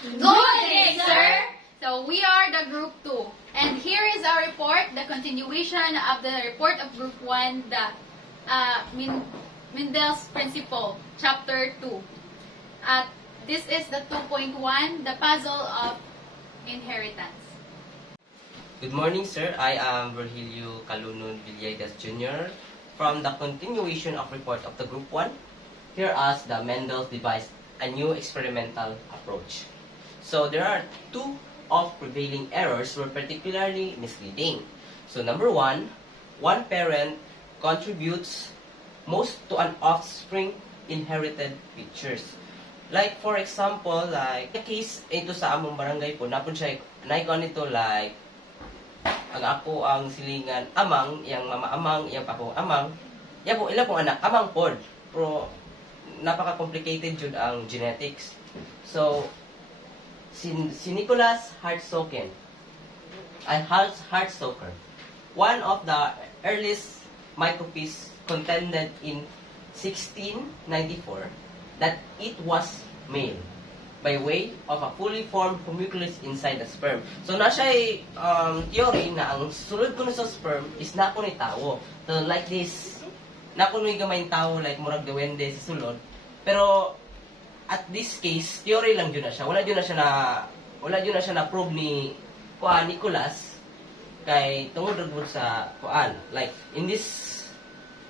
Good day, sir! So we are the Group 2. And here is our report, the continuation of the report of Group 1, the Mendel's Principle, Chapter 2. At this is the 2.1, the puzzle of inheritance. Good morning, sir. I am Virgilio Calunod Villegas Jr. from the continuation of report of the Group 1. Here as the Mendel devised a new experimental approach. So there are two of prevailing errors were particularly misleading. So number one parent contributes most to an offspring inherited features. Like for example, like a case ito sa among barangay po, napon siya naikon ito like ang ako ang silingan amang, yang mama amang, yang papa amang, yan po ila pong anak amang pod. Pero napaka-complicated jud ang genetics. So si Nicholas Hartsocken, one of the earliest micropes, contended in 1694 that it was male by way of a fully formed homunculus inside the sperm. So na siya theory na ang sulod ko sa sperm is na ko ni tao. So like this, na ko ni gamay tao like murag duwende sa sulod. Pero at this case, theory lang yun na siya. Wala yun na siya na prove ni Nicholas kay tungod sa kuan. Like in this,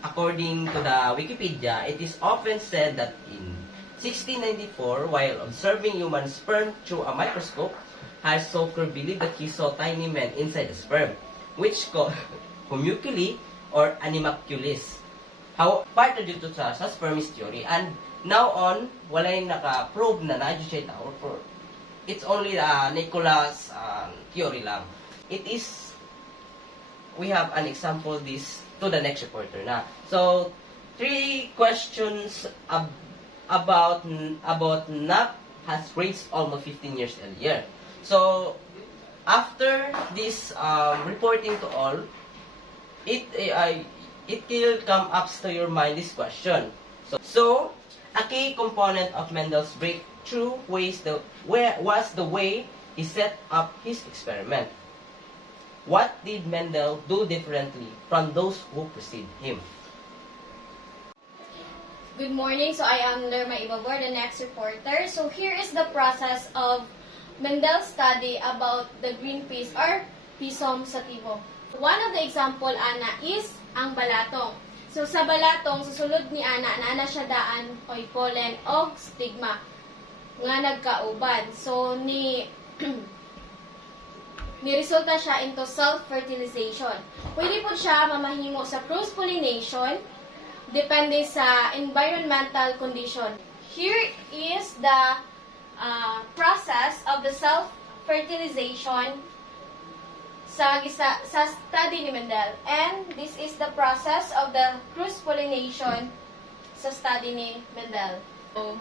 according to the Wikipedia, it is often said that in 1694, while observing human sperm through a microscope, Hartsocker believed that he saw tiny men inside the sperm, which called homunculi or animalcules. How part dito sa spermist theory, and now on, walay naka-prove na na siya tao. It's only Nicholas theory lang. It is, we have an example this to the next reporter na. So, 3 questions about NAP has raised almost 15 years earlier. So, after this reporting to all, it will come up to your mind this question. So a key component of Mendel's breakthrough was the way he set up his experiment. What did Mendel do differently from those who preceded him? Good morning. So I am Lerma Ibabor, the next reporter. So here is the process of Mendel's study about the green peas or Pisum sativum. One of the example, ana, is ang balatong. So sa balatong, susulod ni ana, naana siya daan oy pollen o stigma nga nagkauban. So ni-resulta siya into self-fertilization. Pwede po siya mamahimo sa cross-pollination depende sa environmental condition. Here is the process of the self-fertilization sa study ni Mendel. And this is the process of the cross-pollination sa study ni Mendel. So,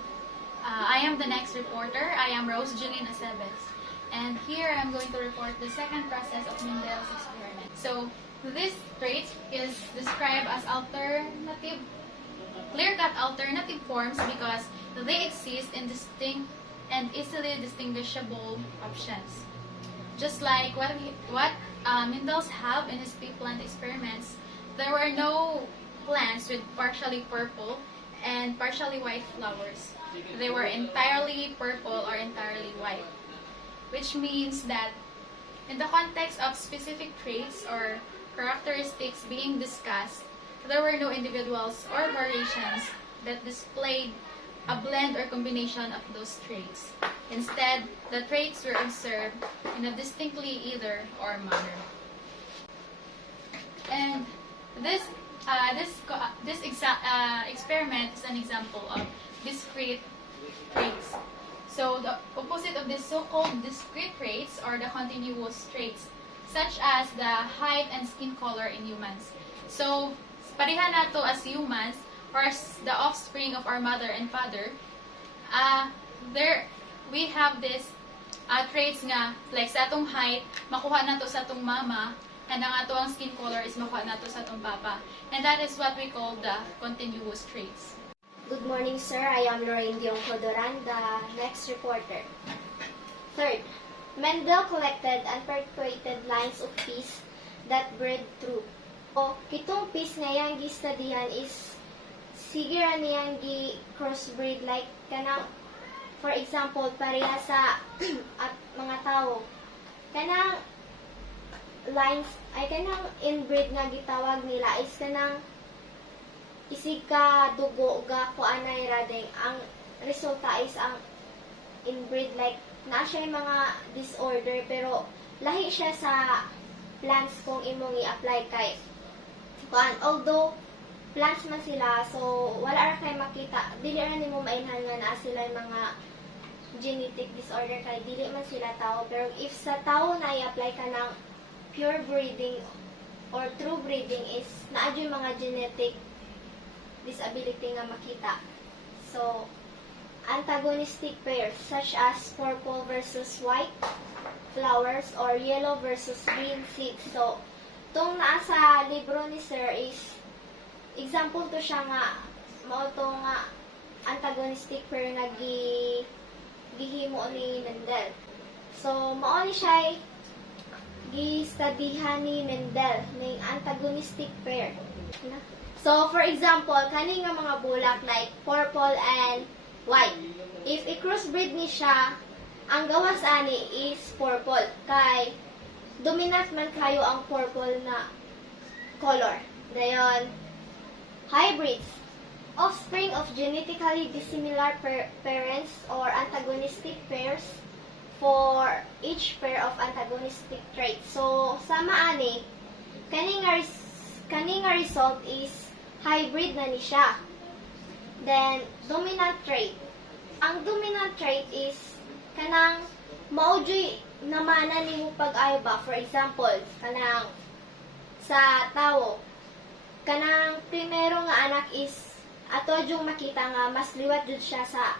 I am the next reporter. I am Rose Jeline Aceves. And here I'm going to report the second process of Mendel's experiment. So, this trait is described as alternative, clear-cut alternative forms because they exist in distinct and easily distinguishable options. Just like what Mendel's have in his pea plant experiments, there were no plants with partially purple and partially white flowers. They were entirely purple or entirely white, which means that in the context of specific traits or characteristics being discussed, there were no individuals or variations that displayed a blend or combination of those traits. Instead, the traits were observed in a distinctly either or manner. And this experiment is an example of discrete traits. So the opposite of this so-called discrete traits are the continuous traits, such as the height and skin color in humans. So, pareha nato as humans, or as the offspring of our mother and father, we have this traits nga, like sa atong height, makuha nato sa atong mama, and ang ato ang skin color is makuha nato sa atong papa. And that is what we call the continuous traits. Good morning, sir. I am Lorraine Dion Codoran, the next reporter. Third, Mendel collected and perpetuated lines of peas that bred true. O, kitong peas nga yang gi-studyhan is sige ra niyang gi-crossbreed like kanang, for example, pareha sa at mga tao. Kanang lines, ay kanang inbreed nga gitawag nila is kanang isig ka dugo ga kuanay radeng ang resulta is ang inbreed like na siya yung mga disorder pero lahi siya sa plants kung imong i-apply kay kuan, although plants man sila so wala ra kay makita dili ra nimo mainhan nga naa sila yung mga genetic disorder kay dili man sila tao pero if sa tao na i-apply ka ng pure breeding or true breeding is naa yung mga genetic disability nga makita. So, antagonistic pairs such as purple versus white flowers or yellow versus green seeds. So, itong nasa libro ni Sir is example to siya nga mao to nga antagonistic pair nga gihimo ni Mendel. So, mao ni siya gi-studyhan ni Mendel ning antagonistic pair. So, for example, kani nga mga bulak like purple and white. If i-crossbreed ni siya, ang gawas ani is purple. Kay, dominant man kayo ang purple na color. Dayon, hybrids. Offspring of genetically dissimilar parents or antagonistic pairs for each pair of antagonistic traits. So, sama ani, kani nga result is hybrid na ni siya. Then, dominant trait. Ang dominant trait is kanang maudyoy namana nimo pag-ayo ba. For example, kanang sa tao, kanang primero nga anak is ato yung makita nga mas liwat jud siya sa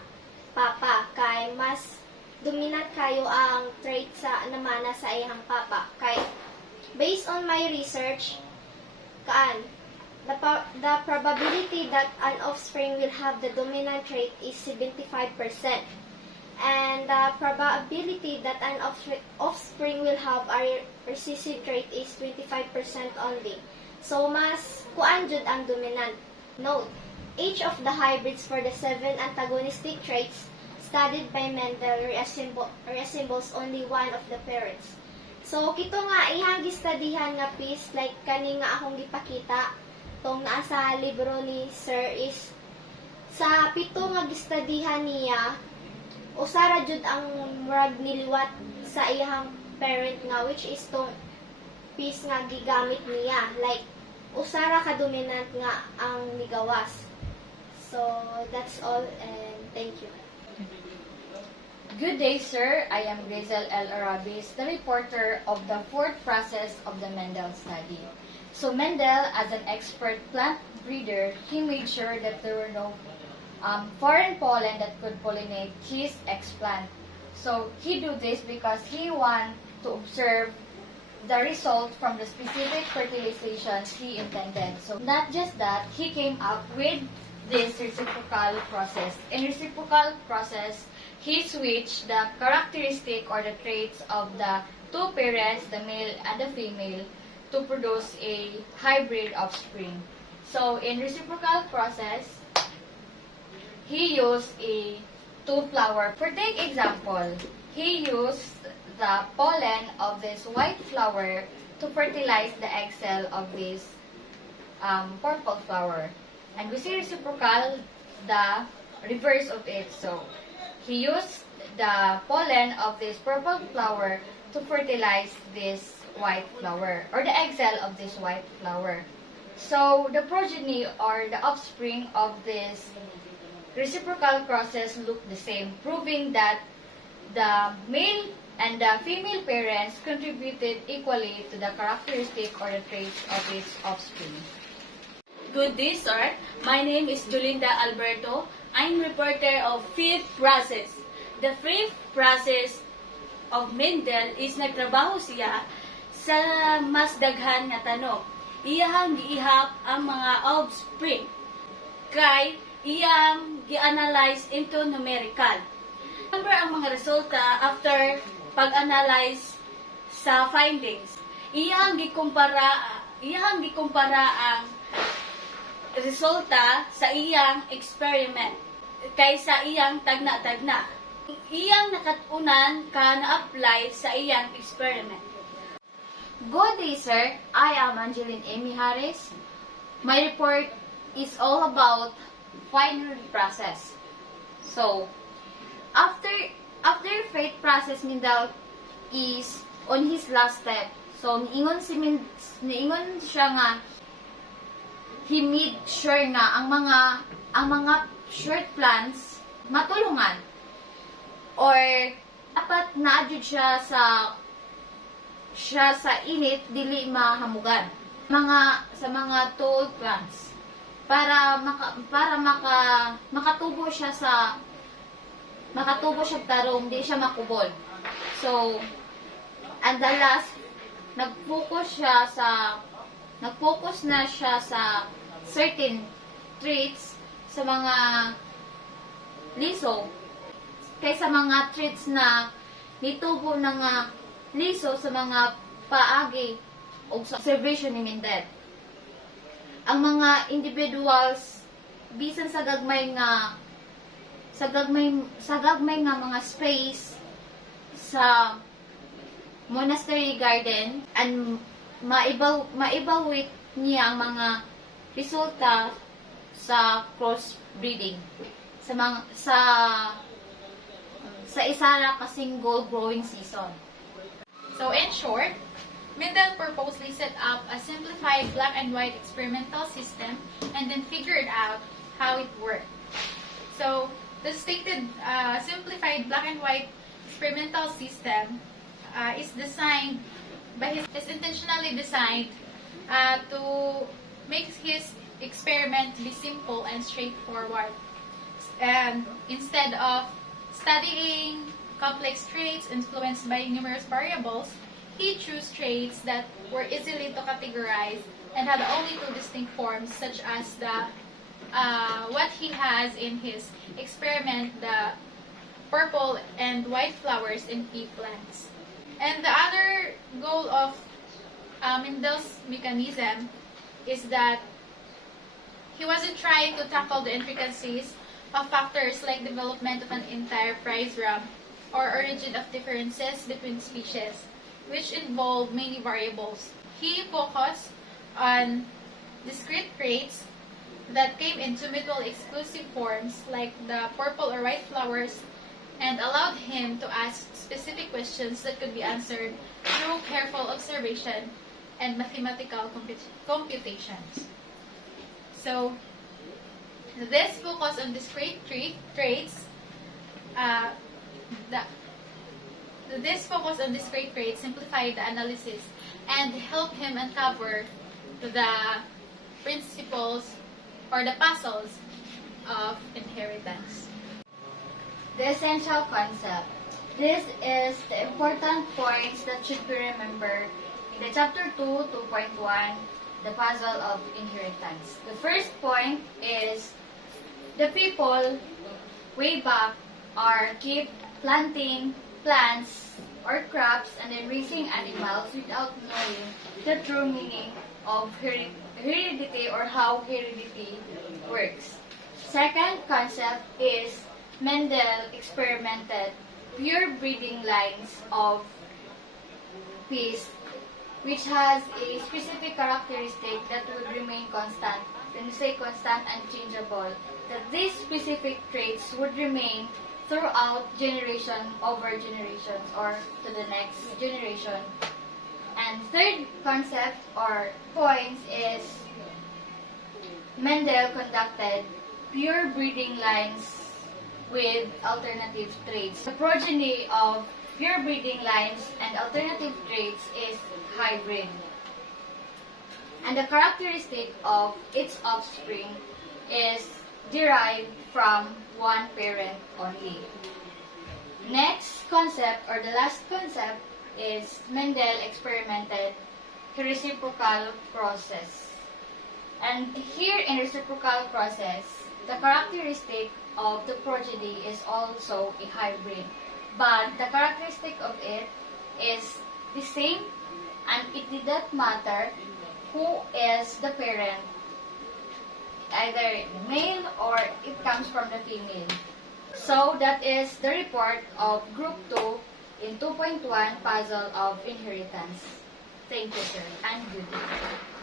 papa kay mas dominant kayo ang trait sa namana sa iyang papa. Kay based on my research, the probability that an offspring will have the dominant trait is 75%. And the probability that an offspring will have a recessive trait is 25% only. So, mas kuan jud ang dominant. Note, each of the hybrids for the 7 antagonistic traits studied by Mendel resembles only one of the parents. So, kito nga, ihang gistudihan nga piece, like kani nga akong gipakita, tong nasa libro ni Sir is, sa 7 nga gistudihan niya, usara jud ang murag niliwat sa iyang parent nga, which is tong piece nga gigamit niya. Like, usara ka dominant nga ang migawas. So, that's all, and thank you. Good day, sir. I am Grazel L. Arabis, the reporter of the 4th process of the Mendel study. So Mendel, as an expert plant breeder, he made sure that there were no foreign pollen that could pollinate his eggplant. So he do this because he want to observe the result from the specific fertilizations he intended. So not just that, he came up with this reciprocal process. In reciprocal process, he switched the characteristic or the traits of the 2 parents, the male and the female, to produce a hybrid offspring. So in reciprocal process, he used a 2 flower. For take example, he used the pollen of this white flower to fertilize the egg cell of this purple flower. And we see reciprocal, the reverse of it. So he used the pollen of this purple flower to fertilize this white flower or the egg cell of this white flower. So the progeny or the offspring of this reciprocal process look the same, proving that the male and the female parents contributed equally to the characteristic or the traits of its offspring. Good day, sir. My name is Jolinda Alberto. I'm reporter of 5th process. The 5th process of Mendel is nagtrabaho siya sa mas daghan nga tanong. Iyang giihap ang mga offspring kay iyang gi-analyze into numerical. Number ang mga resulta after pag-analyze sa findings. Iyang gikumpara ang resulta sa iyang experiment kaysa iyang tagna-tagna. Iyang nakatunan ka na-apply sa iyang experiment. Good day, sir. I am Angeline Amy Harris. My report is all about final process. So, after faith process, Mindel is on his last step. So, niingon siya nga, he made sure nga ang mga short plans matulungan or dapat na-adjud siya sa init dili mahamugan sa mga tall plants para makatubo siya tarong di siya makubol. So, and the last nag-focus na siya sa certain traits sa mga liso kaysa mga traits na nitubo na nga liso sa mga paagi o sa observation ni Mendel. Ang mga individuals bisan sa gagmay nga mga space sa monastery garden and ma-evaluate niya ang mga resulta sa crossbreeding sa isara kasing gold growing season. So in short, Mendel purposely set up a simplified black and white experimental system and then figured out how it worked. So the stated simplified black and white experimental system is intentionally designed to make his experiment be simple and straightforward. And instead of studying complex traits influenced by numerous variables, he chose traits that were easily to categorize and had only two distinct forms, such as what he has in his experiment, the purple and white flowers in pea plants. And the other goal of Mendel's mechanism is that he wasn't trying to tackle the intricacies of factors like development of an entire prize ram or origin of differences between species, which involve many variables. He focused on discrete traits that came in two mutually exclusive forms like the purple or white flowers and allowed him to ask specific questions that could be answered through careful observation and mathematical computations. So, this focus on discrete traits simplified the analysis and helped him uncover the principles or the puzzles of inheritance. The essential concept. This is the important points that should be remembered in the chapter 2, 2.1, the puzzle of inheritance. The first point is the people way back are keep planting plants or crops and then raising animals without knowing the true meaning of heredity or how heredity works. Second concept is Mendel experimented pure breeding lines of peas which has a specific characteristic that would remain constant. When you say constant and changeable, that these specific traits would remain throughout generation over generations or to the next generation. And third concept or points is Mendel conducted pure breeding lines with alternative traits. The progeny of pure breeding lines and alternative traits is hybrid. And the characteristic of its offspring is derived from one parent only. Next concept or the last concept is Mendel experimented reciprocal process. And here in reciprocal process, The characteristic of the progeny is also a hybrid, but the characteristic of it is the same, and it did not matter who is the parent, either male or it comes from the female. So that is the report of Group 2 in 2.1 Puzzle of Inheritance. Thank you, sir, and good day.